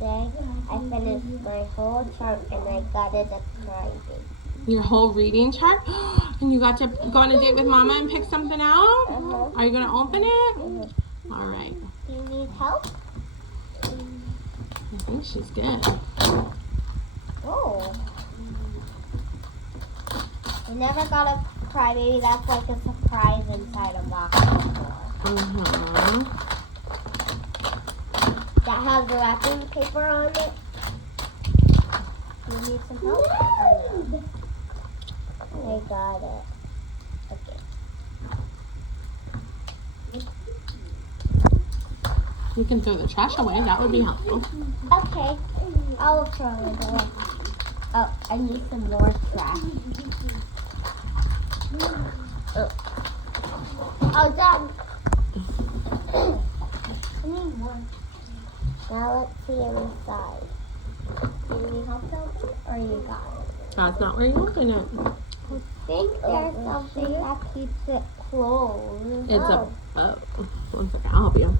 day, I finished my whole chart and I got it a Friday. Your whole reading chart? And you got to go on a date with Mama and pick something out? Uh-huh. Are you going to open it? Mhm. All right. Do you need help? I think she's good. Oh. I never got a crybaby. That's like a surprise inside a box before. Uh-huh. That has wrapping paper on it. Do you need some help? I got it. Okay. You can throw the trash away. That would be helpful. Okay. I'll throw it away. Oh, I need some more trash. Oh, done. I need more. Now let's see inside. Do you need help to open it, or you got it? That's not where you open it. I think there's something that keeps it closed. It's one second. I'll help you.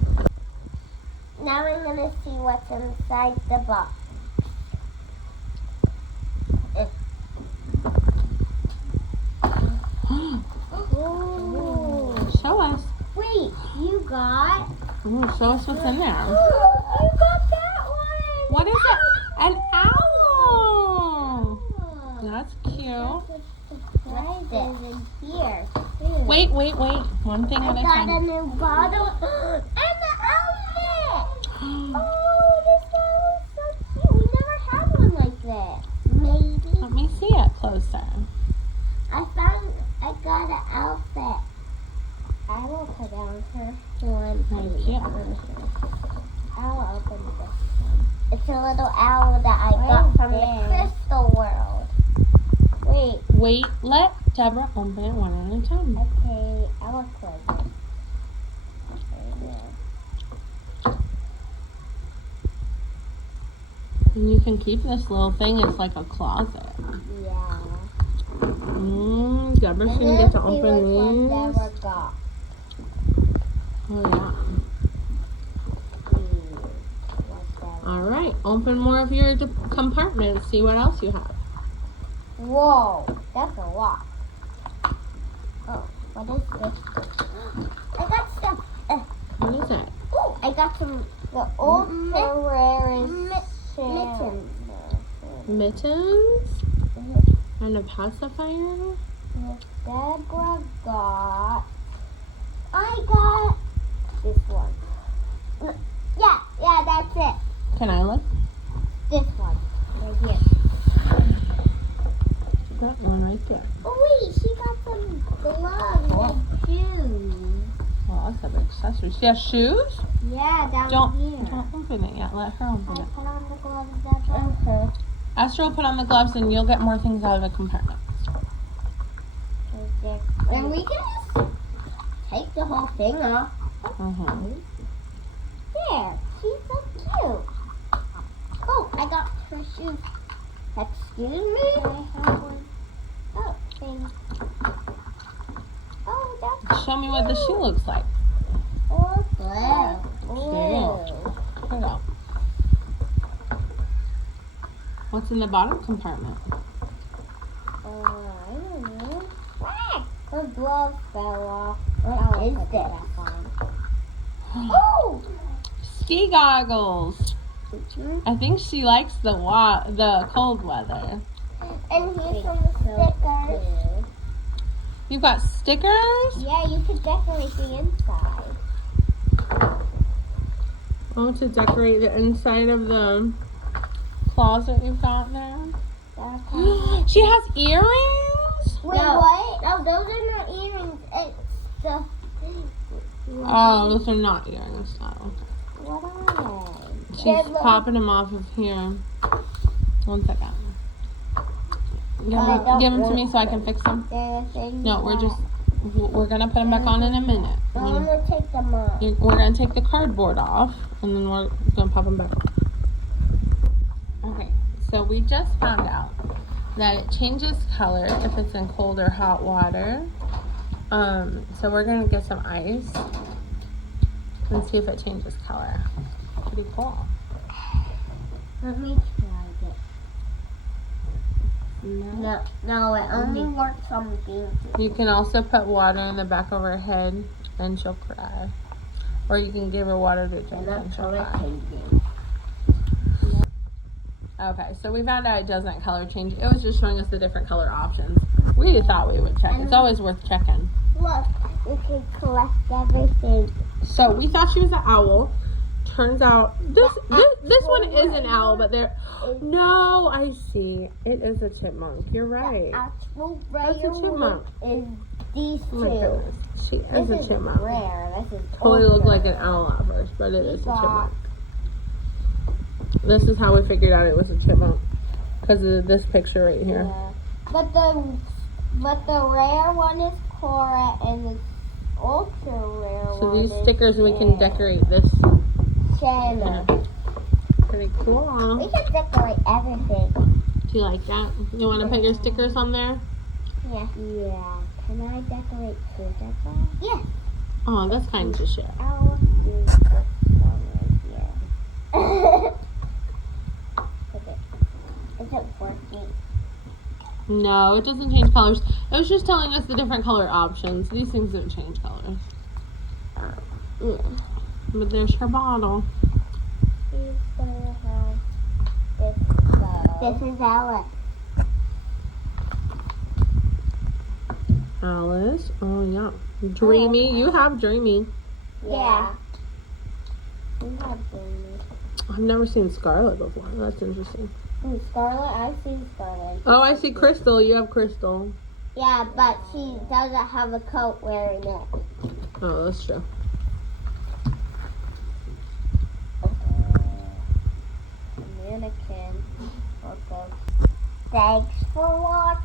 Now I'm going to see what's inside the box. Ooh. Show us. Wait, you got... Ooh, show us what's in there. You got that one! What is it? An owl! That's cute. What's in here? Wait. One thing at I a got a time. new bottle and the outfit! Oh, this one is so cute. We never had one like this. Maybe. Let me see it closer. I got an outfit. I will put on her one. Thank you. I'll open this one. It's a little owl that I got from the crystal world. Wait, let Deborah open it one at a time. Okay, I will close it. And you can keep this little thing. It's like a closet. Yeah. Deborah's gonna get to open these. Deborah got. Oh yeah. All right, open more of your compartments. See what else you have. Whoa, that's a lot. Oh, what is this? I got stuff. What is it? Oh, I got some the old Ferrari mittens. Mittens? And a pacifier? Deborah got. I got this one. Yeah, that's it. Can I look? This one right here. That one right there. Oh wait, she got some gloves and shoes. Well, lots of accessories. She has shoes? Yeah, down here. Don't open it yet. Let her open I it. put on the gloves, Deborah. Esther will put on the gloves and you'll get more things out of the compartment. Right there. And we can just take the whole thing off. There, she's so cute. Oh, I got her shoes. Excuse me? Can I have one? Oh, thanks. Oh, that's Show me what the shoe looks like. Oh, wow. Oh. Here we go. What's in the bottom compartment? I don't know. Her glove fell off. What is this? Oh! Ski goggles. I think she likes the cold weather. And here's some stickers. You've got stickers? Yeah, you could decorate the inside. Oh, to decorate the inside of the closet you've got there. She has earrings? Wait, what? No, those are not earrings. It's the... Oh, those are not earrings. Oh, okay. What are they? She's popping them off of here. 1 second. Give them to me so I can fix them. No, we're gonna put them back on in a minute. I'm gonna take them off. We're gonna take the cardboard off and then we're gonna pop them back on. Okay, so we just found out that it changes color if it's in cold or hot water. So we're gonna get some ice and see if it changes color. Pretty cool. Let me try it. No, it only works on beans. You can also put water in the back of her head and she'll cry. Or you can give her water to drink and she'll cry. Okay, so we found out it doesn't color change. It was just showing us the different color options. We thought we would check. It's always worth checking. Look, you can collect everything. So we thought she was an owl. Turns out this one is an owl, but there. No, I see. It is a chipmunk. You're right. The actual That's a rare chipmunk. one is these Oh my two. goodness, she is This a is chipmunk. rare. This is Totally looked like an owl at first, but it is a chipmunk. This is how we figured out it was a chipmunk, because of this picture right here. Yeah. But the rare one is Cora, and the ultra rare So one these is stickers we can decorate this. Shanna. Pretty cool. We can decorate everything. Do you like that? You want to put your stickers on there? Yeah. Yeah. Can I decorate two decorations? Yeah. Oh, that's kind to share. I'll do this one right here. Okay. Is it working? No, it doesn't change colors. It was just telling us the different color options. These things don't change colors. Yeah. But there's her bottle. She's gonna have this bow. This is Alice. Alice. Oh, yeah. Dreamy. You have Dreamy. Yeah. We have Dreamy. I've never seen Scarlet before. That's interesting. Scarlet, I've seen Scarlet. Oh, I see Crystal. You have Crystal. Yeah, but she doesn't have a coat wearing it. Oh, that's true. Mannequin. Okay. Thanks for watching.